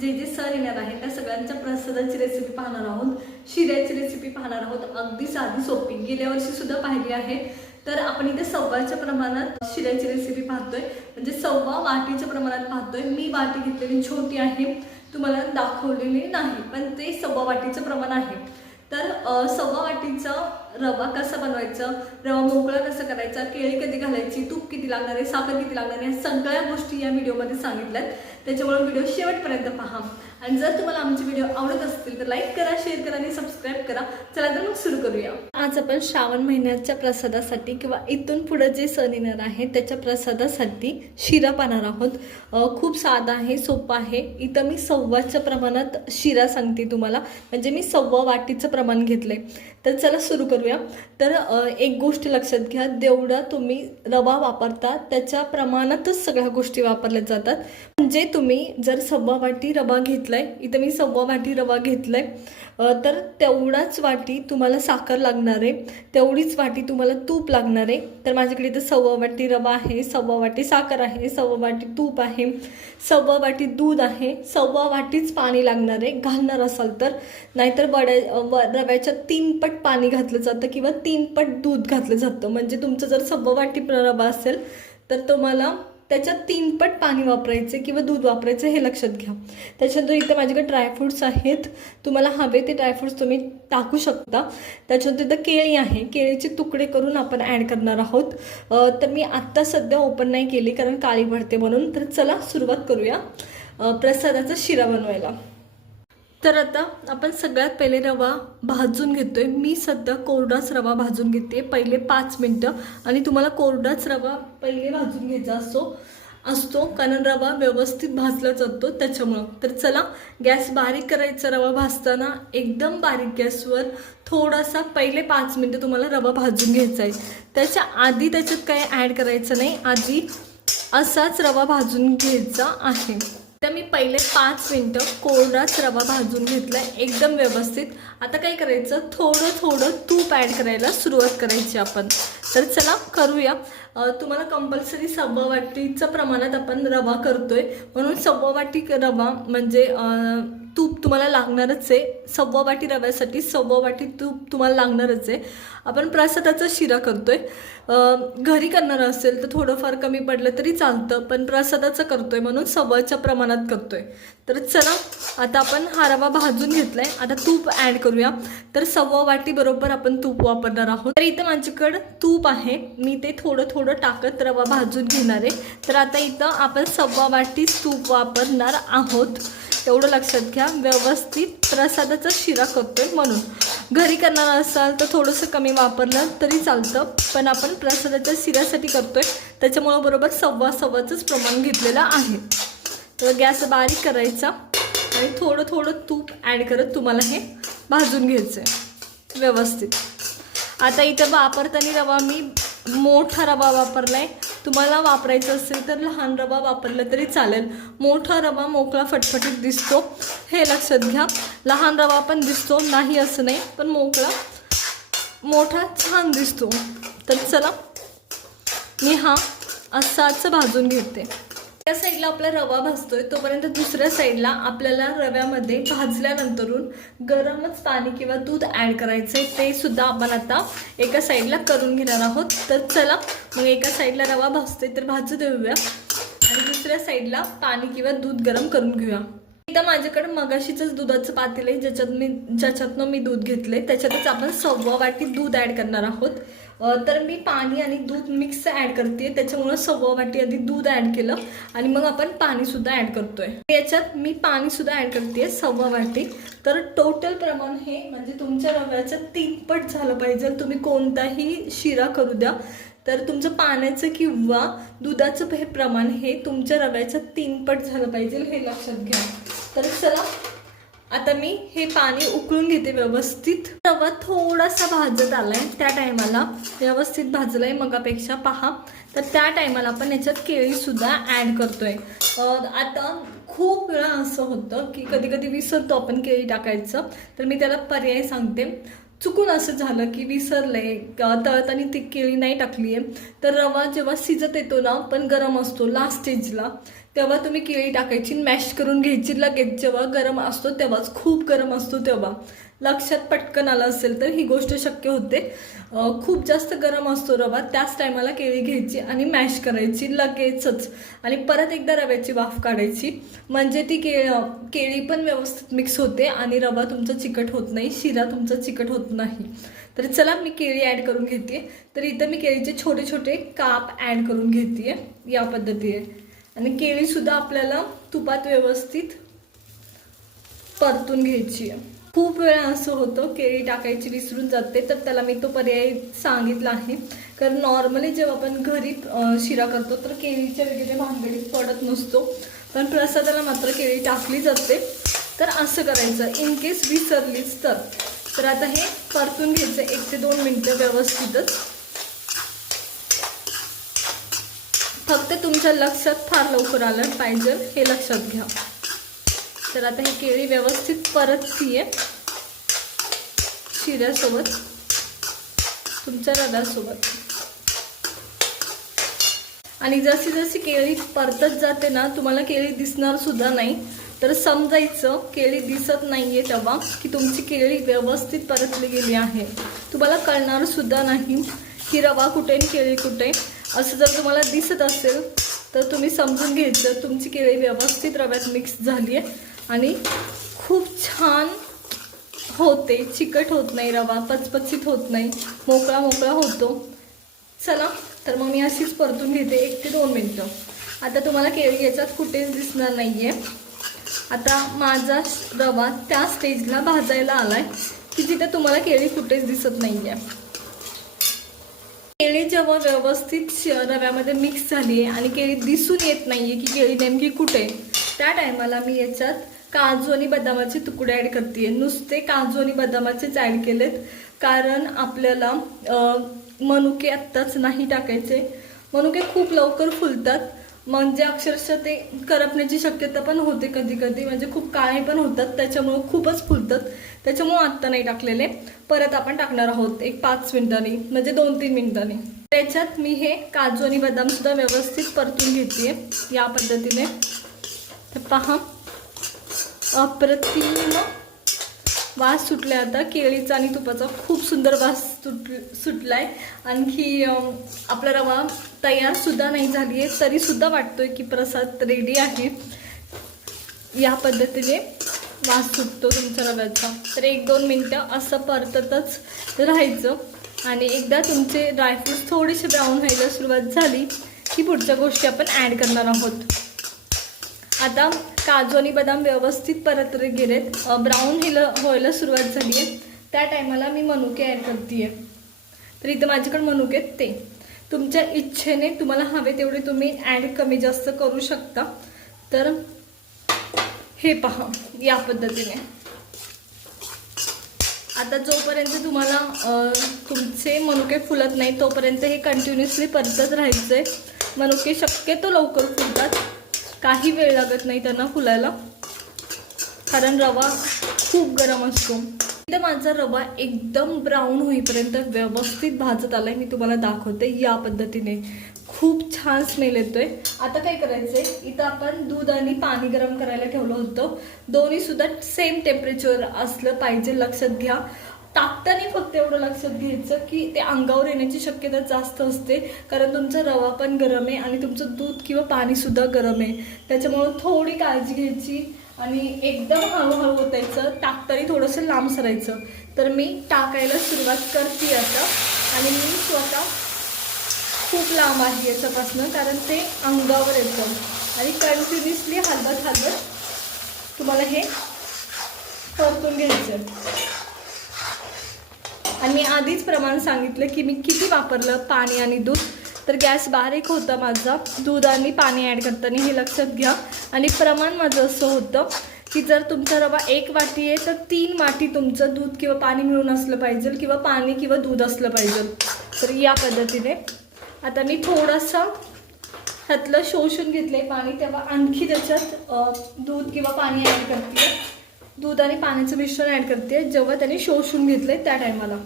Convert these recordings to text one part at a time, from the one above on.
जे जे सण येणार आहे त्या सगळ्यांच्या प्रसादाची रेसिपी पाहणार आहोत. शिऱ्याची रेसिपी पाहणार आहोत. अगदी साधी सोपी. गेल्या वर्षी सुद्धा पाहिली आहे. तर आपण इथे सव्वाच्या प्रमाणात शिऱ्याची रेसिपी पाहतोय. म्हणजे सव्वा वाटीच्या प्रमाणात पाहतोय. मी वाटी घेतलेली छोटी आहे. तुम्हाला दाखवलेली नाही पण ते सव्वा वाटीचं प्रमाण आहे. तर सव्वा वाटीचं रवा कसा बनवायचं रवा मोकळा कसं करायचा केळी कधी घालायची तूप किती लागणार आहे साखर किती लागणार आहे या सगळ्या गोष्टी या व्हिडिओमध्ये सांगितल्यात. त्याच्यामुळे व्हिडिओ शेवटपर्यंत पहा. आणि जर तुम्हाला आमचे व्हिडिओ आवडत असतील तर लाईक करा शेअर करा आणि सबस्क्राईब करा. चला तर मग सुरू करूया. आज आपण श्रावण महिन्याच्या प्रसादासाठी किंवा इथून पुढे जे सण येणार आहे त्याच्या प्रसादासाठी शिरा पाहणार आहोत. खूप साधा आहे सोपा आहे. इथं मी सव्वाच्या प्रमाणात शिरा सांगते तुम्हाला. म्हणजे मी सव्वा वाटीचं प्रमाण घेतलं आहे तर चला सुरू करूया. तर एक गोष्ट लक्षात घ्या जेवढा तुम्ही रवा वापरता त्याच्या प्रमाणातच सगळ्या गोष्टी वापरल्या जातात. म्हणजे तुम्ही जर सव्वा वाटी रवा घेतलाय इथं मी सव्वा वाटी रवा घेतलाय तर तेवढाच वाटी तुम्हाला साखर लागणार आहे. तेवढीच वाटी तुम्हाला तूप लागणार आहे. तर माझ्याकडे इथं सव्वा वाटी रवा आहे सव्वा वाटी साखर आहे सव्वा वाटी तूप आहे सव्वा वाटी दूध आहे सव्वा वाटीच पाणी लागणार आहे. घालणार असाल तर. नाहीतर वड्या व रव्याच्या तीन पट पाणी घातलं जातं किंवा तीन पट दूध घातलं जातं. म्हणजे तुमचं जर सव्वा वाटी रवा असेल तर तुम्हाला त्याच्यात तीन पट पाणी वापरायचे किंवा दूध वापरायचं हे लक्षात घ्या. त्याच्यानंतर इथं माझ्याकडे ड्रायफ्रूट्स आहेत. तुम्हाला हवे ते ड्रायफ्रूट्स तुम्ही टाकू शकता. त्याच्यानंतर इथं केळी आहे. केळीचे तुकडे करून आपण ॲड करणार आहोत. तर मी आत्ता सध्या ओपन नाही केली कारण काळी पडते म्हणून. तर चला सुरुवात करूया. प्रसादाचा शिरा बनवायला. तर आता आपण सगळ्यात पहिले रवा भाजून घेतो आहे मी सध्या कोरडाच रवा भाजून घेते. पहिले पाच मिनटं. आणि तुम्हाला कोरडाच रवा पहिले भाजून घ्यायचा असतो असतो. कारण रवा व्यवस्थित भाजला जातो त्याच्यामुळं. तर चला गॅस बारीक करायचा रवा भाजताना. एकदम बारीक गॅसवर थोडासा पहिले पाच मिनटं तुम्हाला रवा भाजून घ्यायचा आहे. त्याच्या आधी त्याच्यात काही ॲड करायचं नाही. आधी असाच रवा भाजून घ्यायचा आहे. तर मी पहिले पाच मिनटं कोरडाच रवा भाजून घेतला एकदम व्यवस्थित. आता काय करायचं? थोडं थोडं तूप ॲड करायला सुरुवात करायची आपण. तर चला करूया. तुम्हाला कंपल्सरी सव्वा वाटीच्या प्रमाणात आपण रवा करतोय. म्हणून सव्वा वाटी रवा म्हणजे तूप तुम्हाला लागणारच आहे. सव्वा वाटी रव्यासाठी सव्वा वाटी तूप तुम्हाला लागणारच आहे. आपण प्रसादाचा शिरा करतोय. आहे घरी करणार असेल तर थोडंफार कमी पडलं तरी चालतं पण प्रसादाचं करतोय म्हणून सव्वाच्या प्रमाणात करतोय. तर चला आता आपण हा रवा भाजून घेतला आहे आता तूप ॲड करूया. तर सव्वा वाटी बरोबर आपण तूप वापरणार आहोत. तर इथं माझ्याकडं तूप आहे. मी ते थोडं थोडं थोडं टाकत रवा भाजून घेणार आहे. तर आता इथं आपण सव्वा वाटीच तूप वापरणार आहोत. तेवढं लक्षात घ्या व्यवस्थित प्रसादाचा शिरा करतोय म्हणून. घरी करणार असाल तर थोडंसं कमी वापरलं तरी चालतं पण आपण प्रसादाच्या शिऱ्यासाठी करतोय. त्याच्यामुळं बरोबर सव्वा सव्वाचंच प्रमाण घेतलेलं आहे. तर गॅस बारीक करायचा आणि थोडं थोडं तूप ॲड करत तुम्हाला हे भाजून घ्यायचं आहे व्यवस्थित. आता इथं वापरताना रवा मी मोठा रवा वापरलाय. तुम्हाला वापरायचं असेल तर लहान रवा वापरला तरी चालेल. मोठा रवा मोकळा फटफटीत दिसतो. हे लक्षात घ्या. लहान रवा पण दिसतो नाही असं नाही पण मोकळा मोठा छान दिसतो. तर चला मी हा असाच भाजून घेते. त्या साईडला आपला रवा भाजतोय तोपर्यंत दुसऱ्या साईडला आपल्याला रव्यामध्ये भाजल्यानंतरून गरमच पाणी किंवा दूध ॲड करायचंय ते सुद्धा आपण आता एका साईडला करून घेणार आहोत. तर चला मग एका साईडला रवा भाजतोय तर भाजू देऊया. आणि दुसऱ्या साईडला पाणी किंवा दूध गरम करून घेऊया. एकदा माझ्याकडे मगाशीच दुधाचं पातेल आहे ज्याच्यात मी ज्याच्यातनं मी दूध घेतलंय त्याच्यातच आपण सव्वा वाटी दूध ॲड करणार आहोत. तर मी पाणी आणि दूध मिक्स ॲड करते. त्याच्यामुळं सव्वा वाटी आधी दूध ॲड केलं आणि मग आपण पाणी सुद्धा ॲड करतोय. याच्यात मी पाणी सुद्धा ॲड करते सव्वा वाटी. तर टोटल प्रमाण हे म्हणजे तुमच्या रव्याचं तीन पट झालं पाहिजे. तुम्ही कोणताही शिरा करू द्या तर तुमचं पाण्याचं किंवा दुधाचं हे प्रमाण हे तुमच्या रव्याचं तीन पट झालं पाहिजे हे लक्षात घ्या. तर चला आता मी हे पाणी उकळून घेते व्यवस्थित. रवा थोडासा भाजत आलाय त्या टायमाला. व्यवस्थित भाजलाय मगापेक्षा. पहा. तर त्या टायमाला आपण याच्यात केळी सुद्धा ॲड करतोय. आता खूप वेळा असं होतं की कधी कधी विसरतो आपण केळी टाकायचं. तर मी त्याला पर्याय सांगते. चुकून असं झालं की विसरलंय. तळताना ती केळी नाही टाकली आहे तर रवा जेव्हा शिजत येतो ना पण गरम असतो लास्ट स्टेजला तेव्हा तुम्ही केळी टाकायची मॅश करून घ्यायची. लगेच जेव्हा गरम असतो तेव्हाच खूप गरम असतो तेव्हा. लक्षात पटकन आलं असेल तर ही गोष्ट शक्य होते. खूप जास्त गरम असतो रवा त्याच टायमाला केळी घ्यायची आणि मॅश करायची लगेचच. आणि परत एकदा रव्याची वाफ काढायची. म्हणजे ती के केळी पण व्यवस्थित मिक्स होते आणि रवा तुमचा चिकट होत नाही शिरा तुमचा चिकट होत नाही. तर चला मी केळी ॲड करून घेते. तर इथं मी केळीचे छोटे छोटे काप ॲड करून घेते या पद्धतीने. आणि केळीसुद्धा आपल्याला तुपात व्यवस्थित परतून घ्यायची आहे. खूप वेळा असं होतं केळी टाकायची विसरून जाते तर त्याला मी तो पर्याय सांगितला आहे. कारण नॉर्मली जेव्हा आपण घरी शिरा करतो तर केळीच्या वगैरे भानगडीत पडत नसतो. पण प्रसादाला मात्र केळी टाकली जाते. तर असं करायचं इन केस विसरलीच तर. तर आता हे परतून घ्यायचं एक ते दोन मिनटं व्यवस्थितच. फक्त तुमच्या लक्षात फार लवकर आलं पाहिजे हे लक्षात घ्या. तर आता ही केळी व्यवस्थित परततीये. शिऱ्यासोबत तुमच्या रदासोबत. आणि जशी जशी केळी परतत जाते ना तुम्हाला केळी दिसणार सुद्धा नाही. तर समजायचं केळी दिसत नाहीये तेव्हा की तुमची केळी व्यवस्थित परतली गेली आहे. तुम्हाला कळणार सुद्धा नाही की रवा कुठे केळी कुठे. असं जर तुम्हाला दिसत असेल तर तुम्ही समजून घ्यायचं. तुमची केळी व्यवस्थित रव्यात मिक्स झाली आहे आणि खूप छान होते. चिकट होत नाही रवा पचपचित होत नाही. मोकळा मोकळा होतो. चला तर मग मी अशीच परतून घेते. एक ते दोन मिनटं. आता तुम्हाला केळी याच्यात कुठेच दिसणार नाही आहे आता माझा रवा त्या स्टेजला भाजायला आलाय की जिथे तुम्हाला केळी कुठेच दिसत नाही आहे केळी जेव्हा व्यवस्थित श- रव्यामध्ये मिक्स झाली आहे आणि केळी दिसून येत नाही आहे की केळी नेमकी कुठे त्या टायमाला मी याच्यात काजू आणि बदामाचे तुकडे ॲड करते नुसते काजू आणि बदामाचेच ॲड केलेत. कारण आपल्याला मनुके आत्ताच नाही टाकायचे. मनुके खूप लवकर फुलतात. म्हणजे अक्षरशः ते करपण्याची शक्यता पण होते कधी कधी. म्हणजे खूप काळे पण होतात त्याच्यामुळं खूपच फुलतात. त्याच्यामुळं आत्ता नाही टाकलेले. परत आपण टाकणार आहोत एक पाच मिनिटांनी म्हणजे दोन तीन मिनिटांनी. त्याच्यात मी हे काजू आणि बदामसुद्धा व्यवस्थित परतून घेते या पद्धतीने. तर पहा. अप्रतिम वास सुटलाय आता. केळीचा आणि तुपाचा खूप सुंदर वास सुट सुटलाय. आणखी आपला रवा तयार सुद्धा नाही झाली आहे तरी सुद्धा वाटतोय की प्रसाद रेडी आहे. या पद्धतीने वास सुटतो तुमच्या रव्याचा. तर एक दोन मिनटं असं परततच राहायचं. आणि एकदा तुमचे ड्रायफ्रूट्स थोडेसे ब्राऊन व्हायला सुरुवात झाली की पुढच्या गोष्टी आपण ॲड करणार आहोत. आता काजू आणि बदाम व्यवस्थित परतले गेलेत. ब्राऊन व्हायला व्हायला सुरुवात झाली आहे त्या टायमाला मी मनुके ॲड करते तर इथं माझ्याकडे मनुके आहेत ते. तुमच्या इच्छेने तुम्हाला हवे तेवढे तुम्ही ॲड कमी जास्त करू शकता. तर हे पहा या पद्धतीने. आता जोपर्यंत तुम्हाला तुमचे मनुके फुलत नाही तोपर्यंत हे कंटिन्युअसली परतत आहे मनुके शक्यतो लवकर फुलतात. काही वेळ लागत नाही त्यांना फुलायला. कारण रवा खूप गरम असतो. इथं माझा रवा एकदम ब्राऊन होईपर्यंत व्यवस्थित भाजत आलाय. मी तुम्हाला दाखवते या पद्धतीने. खूप छान स्मेल येतोय. आता काय करायचंय? इथं आपण दूध आणि पाणी गरम करायला ठेवलं होतं. दोन्ही सुद्धा सेम टेम्परेचर असलं पाहिजे. लक्षात घ्या. टाकताना फक्त एवढं लक्षात घ्यायचं की ते अंगावर येण्याची शक्यता जास्त असते. कारण तुमचा रवा पण गरम आहे आणि तुमचं दूध किंवा पाणीसुद्धा गरम आहे. त्याच्यामुळं थोडी काळजी घ्यायची आणि एकदम हळूहळू होतायचं टाकताना थोडंसं लांब सरायचं. तर मी टाकायला सुरुवात करते आता. आणि मी स्वतः खूप लांब आहे याच्यापासनं कारण ते अंगावर येतं. आणि कंटिन्युअसली हलवत हलवत तुम्हाला हे परतून घ्यायचं आणि मी आधीच प्रमाण सांगितलं की मी किती वापरलं पाणी आणि दूध. तर गॅस बारीक होता माझा. दूध आणि पाणी ॲड करताना हे लक्षात घ्या. आणि प्रमाण माझं असं होतं की जर तुमचा रवा एक वाटी आहे तर तीन वाटी तुमचं दूध किंवा पाणी मिळून असलं पाहिजे किंवा पाणी किंवा दूध असलं पाहिजे. तर या पद्धतीने. आता मी थोडंसं ह्यातलं शोषून घेतलं आहे पाणी तेव्हा आणखी त्याच्यात दूध किंवा पाणी ॲड करते. दूध आणि पाण्याचं मिश्रण ॲड करते. जेव्हा त्याने शोषून घेतलंय त्या टायमाला.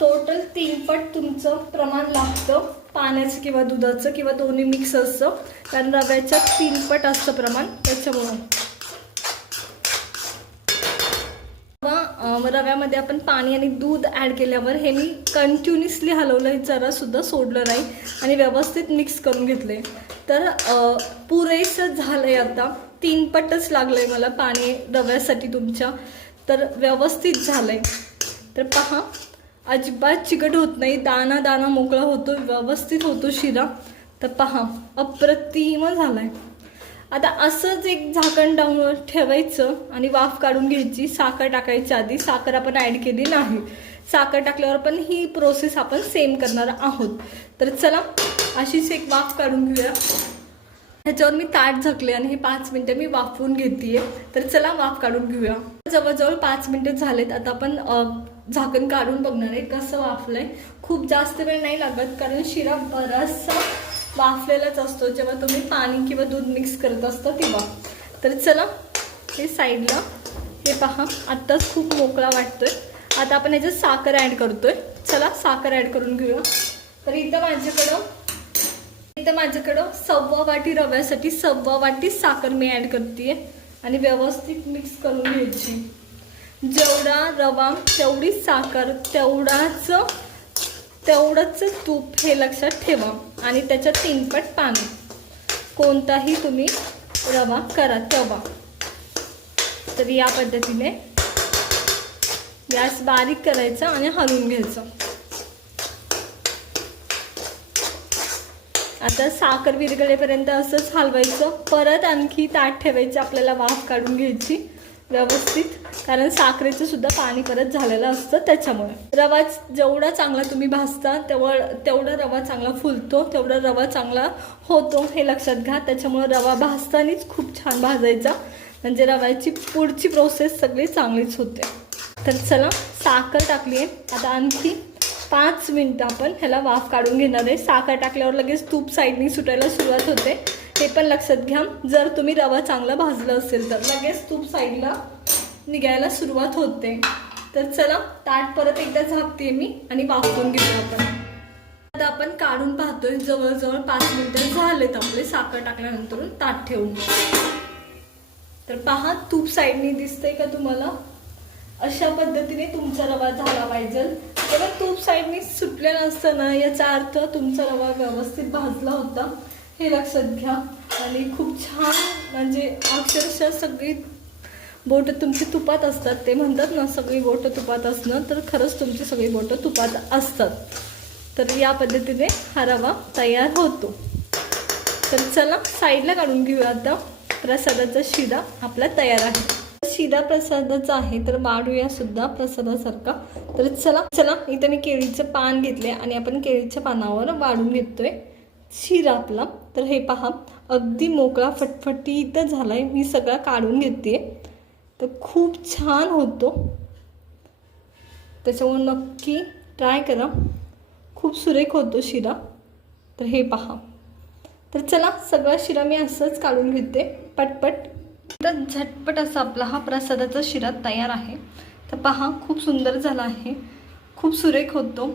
टोटल तीन पट तुमचं प्रमाण लागतं. पाण्याचं किंवा दुधाचं किंवा दोन्ही मिक्स असतं कारण रव्याच्या तीन पट असतं प्रमाण. त्याच्यामुळं. रव्यामध्ये आपण पाणी आणि दूध ॲड केल्यावर हे मी कंटिन्युअसली हलवलं जरा सुद्धा सोडलं नाही. आणि व्यवस्थित मिक्स करून घेतले तर पुरेसं झालं आहे आता. तीन पटच आहे मला पाणी रव्यासाठी तुमच्या. तर व्यवस्थित झालं आहे तर पहा. अजिबात चिकट होत नाही. दाना दाना मोकळा होतो व्यवस्थित होतो शिरा. तर पहा अप्रतिम आहे आता असंच एक झाकण डाऊन ठेवायचं आणि वाफ काढून घ्यायची. साखर टाकायची आधी साखर आपण ॲड केली नाही. साखर टाकल्यावर पण ही प्रोसेस आपण सेम करणार आहोत. तर चला अशीच एक वाफ काढून घेऊया. ह्याच्यावर मी ताट झाकले आणि हे पाच मिनटं मी वाफवून घेते तर चला वाफ काढून घेऊया. जवळजवळ पाच मिनटं झालेत. आता आपण झाकण काढून बघणार आहे कसं वाफलंय. खूप जास्त वेळ नाही लागत कारण शिरा बराचसा वाफलेलाच असतो. जेव्हा तुम्ही पाणी किंवा दूध मिक्स करत असता तेव्हा. तर चला हे साईडला हे पहा. आत्ताच खूप मोकळा वाटतोय. आता आपण याच्यात साखर ॲड करतोय. चला साखर ॲड करून घेऊया. तर इथं माझ्याकडं इथं माझ्याकडं सव्वा वाटी रव्यासाठी सव्वा वाटी साखर मी ॲड करते आणि व्यवस्थित मिक्स करून घ्यायची. जेवढा रवा तेवढीच साखर तेवढाच तेवढंच तूप हे लक्षात ठेवा आणि त्याच्यात तीनपट पाणी. कोणताही तुम्ही रवा करा तेव्हा. तर या पद्धतीने गॅस बारीक करायचा आणि हलवून घ्यायचं. आता साखर विरगळेपर्यंत असंच हलवायचं. परत आणखी ताट ठेवायची आपल्याला वाफ काढून घ्यायची. व्यवस्थित कारण साखरेचं सुद्धा पाणी परत झालेलं असतं त्याच्यामुळे. रवा जेवढा चांगला तुम्ही भाजता तेवढं तेवढा रवा चांगला फुलतो तेवढा रवा चांगला होतो हे लक्षात घ्या. त्याच्यामुळे रवा भाजतानीच खूप छान भाजायचा. म्हणजे रव्याची पुढची प्रोसेस सगळी चांगलीच होते. तर चला साखर टाकली आहे. आता आणखी पाच मिनटं आपण ह्याला वाफ काढून घेणार आहे. साखर टाकल्यावर लगेच तूप साईडनी सुटायला सुरुवात होते. ते पण लक्षात घ्या. जर तुम्ही रवा चांगला भाजला असेल तर. लगेच तूप साईडला निघायला सुरुवात होते. तर चला ताट परत एकदा झाकते मी आणि वापरून घेतो आपण. आता आपण काढून पाहतोय जवळजवळ पाच मिनिटं झालेत आपले साखर टाकल्यानंतर ताट ठेवून. तर पहा तूप साईडनी दिसतंय का तुम्हाला? अशा पद्धतीने तुमचा रवा झाला पाहिजे. तेव्हा तूप साईडने सुटलेलं असतं ना याचा अर्थ तुमचा रवा व्यवस्थित भाजला होता. हे लक्षात घ्या. आणि खूप छान म्हणजे अक्षरशः सगळी बोटं तुमची तुपात असतात. ते म्हणतात ना सगळी बोटं तुपात असणं तर खरंच तुमची सगळी बोटं तुपात असतात. तर या पद्धतीने हा रवा तयार होतो. तर चला साईडला काढून घेऊया आता. प्रसादाचा शिरा आपला तयार आहे. शिदा प्रसादाचा आहे तर वाढूया सुद्धा प्रसादासारखा. तर चला चला इथं मी केळीचं पान घेतले आणि आपण केळीच्या पानावर वाढून घेतोय शिरा आपला. तर हे पहा अगदी मोकळा फटफटीत आहे मी सगळा काढून घेते. तर खूप छान होतो. त्याच्यामुळे नक्की ट्राय करा. खूप सुरेख होतो शिरा. तर हे पहा. तर चला सगळा शिरा मी असंच काढून घेते. पटपट. तर झटपट असा आपला हा प्रसादाचा शिरा तयार आहे. तर पहा खूप सुंदर झाला आहे. खूप सुरेख होतो.